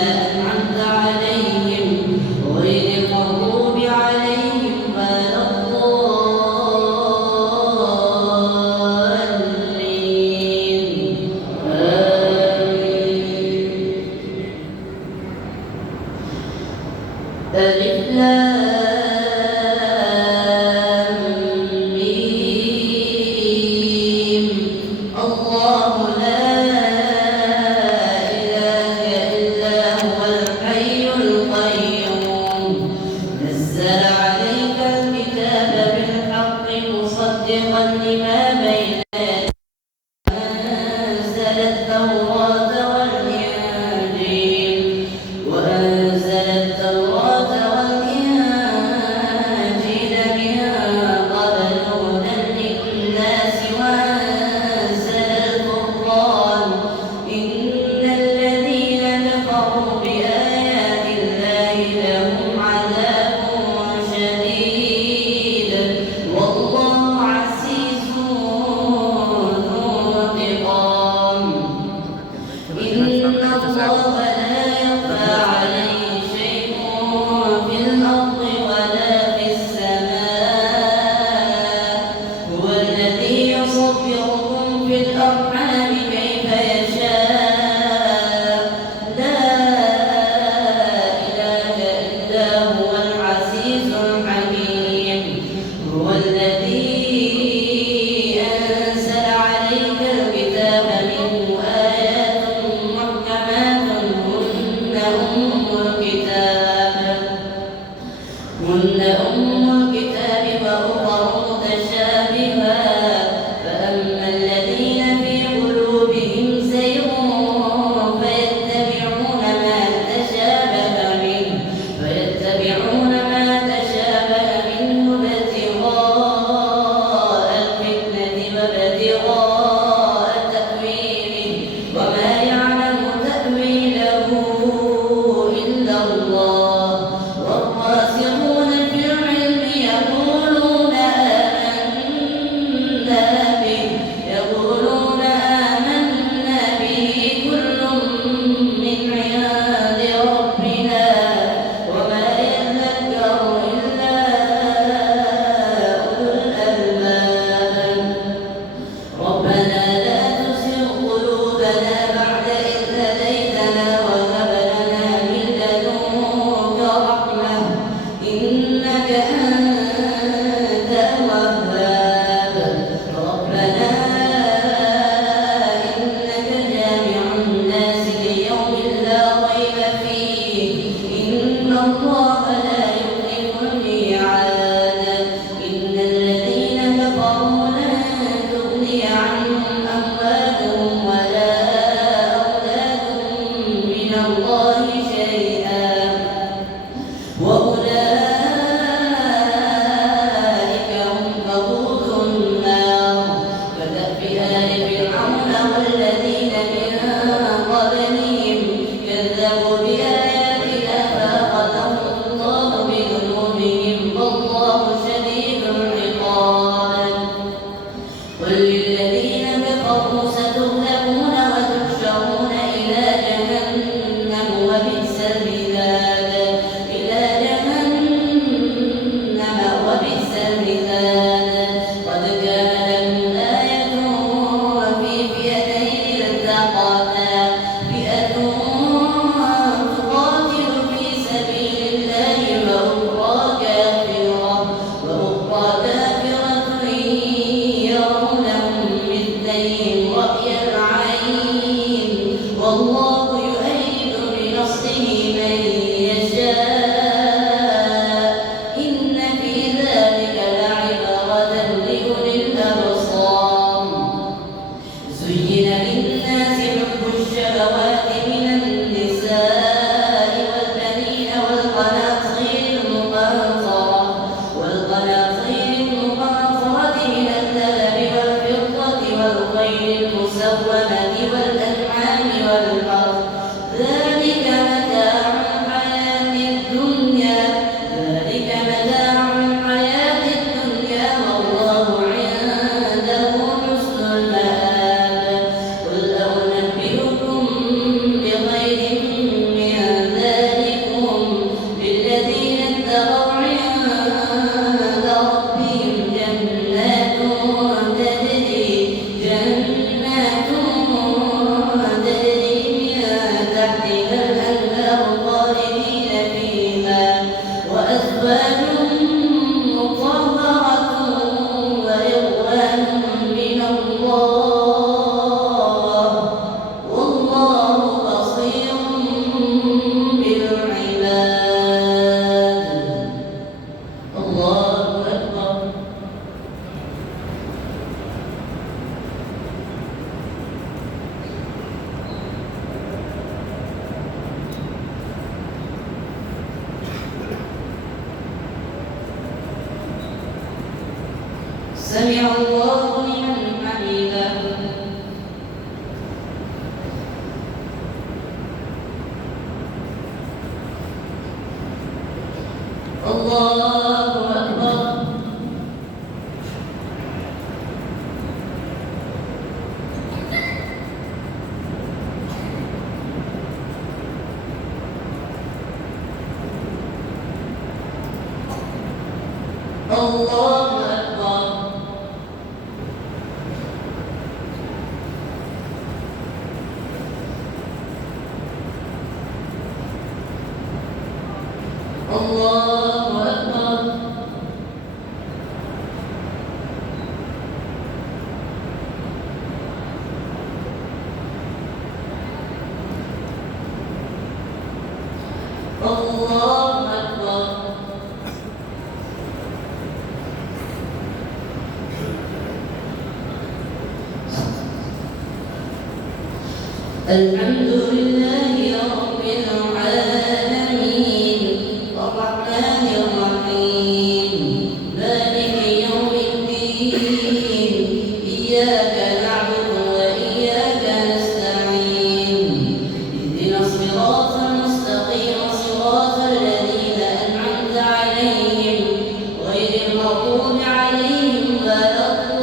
أنعمت عليهم غير المغضوب عليهم ولا الضالين آمين. ألف لام ميم. الله لا إله إلا هو الحي القيوم نزل عليك الكتاب بالحق مصدقا لما بين يديه وأنزل التوراة والإنجيل من قبل هدى للناس وأنزل الفرقان إن الذين كفروا بآيات الله لهم عذاب شديد والله عزيز ذو انتقام. إن الله لا يخفى عليه شيء في الأرض ولا في السماء هو الذي يصوركم في الأرحام كيف يشاء لا إله إلا هو العزيز الحكيم. هو الذي أنزل عليك الكتاب منه آيات محكمات هن أم الكتاب وأخر متشابهات فأما الذين في قلوبهم زيغ فيتبعون ما تشابه منه ابتغاء الفتنة وابتغاء تأويله وما يعلم تأويله إلا الله والراسخون في العلم يقولون آمنا به كل من عند ربنا وما يذكر إلا أولو الألباب. ربنا لا تزغ قلوبنا بعد إذ هديتنا وهب لنا من لدنك رحمة إنك أنت الوهاب. ربنا إنك جامع الناس ليوم لا ريب فيه إن الله لا يخلف الميعاد. إن الذين كفروا لن تغني عنهم أموالهم ولا أولادهم من الله شيئا وأولئك هم وقود النار. كدأب آل فرعون والذين من قبلهم كذبوا بآياتنا فأخذهم الله بذنوبهم والله شديد العقاب. قل للذين كفروا ستغلبون وتحشرون إلى جهنم وبئس المهاد. قد كان لكم آية في فئتين التقتا فئة سمع الله لمن حمده. الله أكبر. الله أكبر. الله أكبر. الله أكبر. الحمد لله رب العالمين الرحمن الرحيم مالك يوم الدين إياك نعبد وإياك نستعين اهدنا الصراط المستقيم صراط الذين أنعمت عليهم غير المغضوب عليهم ولا الضالين.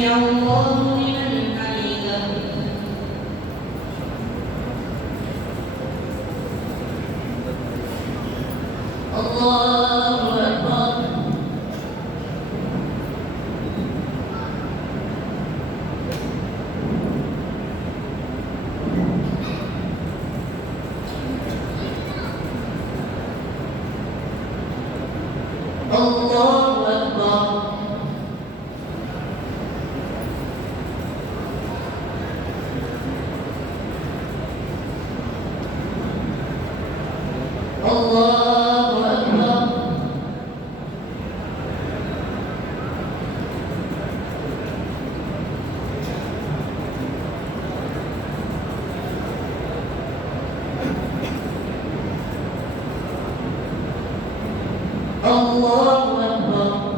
سمع الله لمن حمده الله أكبر الله أكبر الله أكبر الله أكبر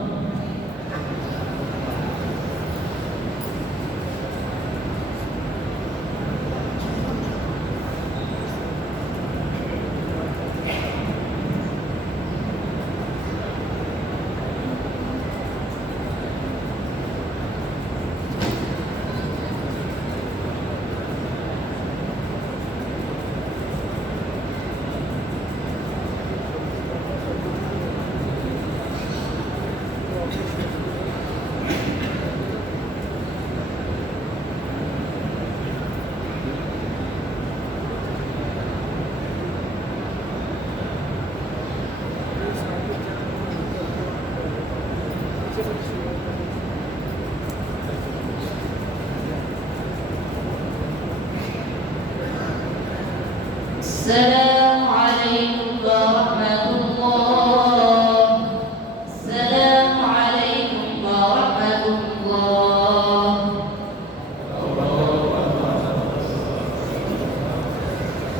السلام عليكم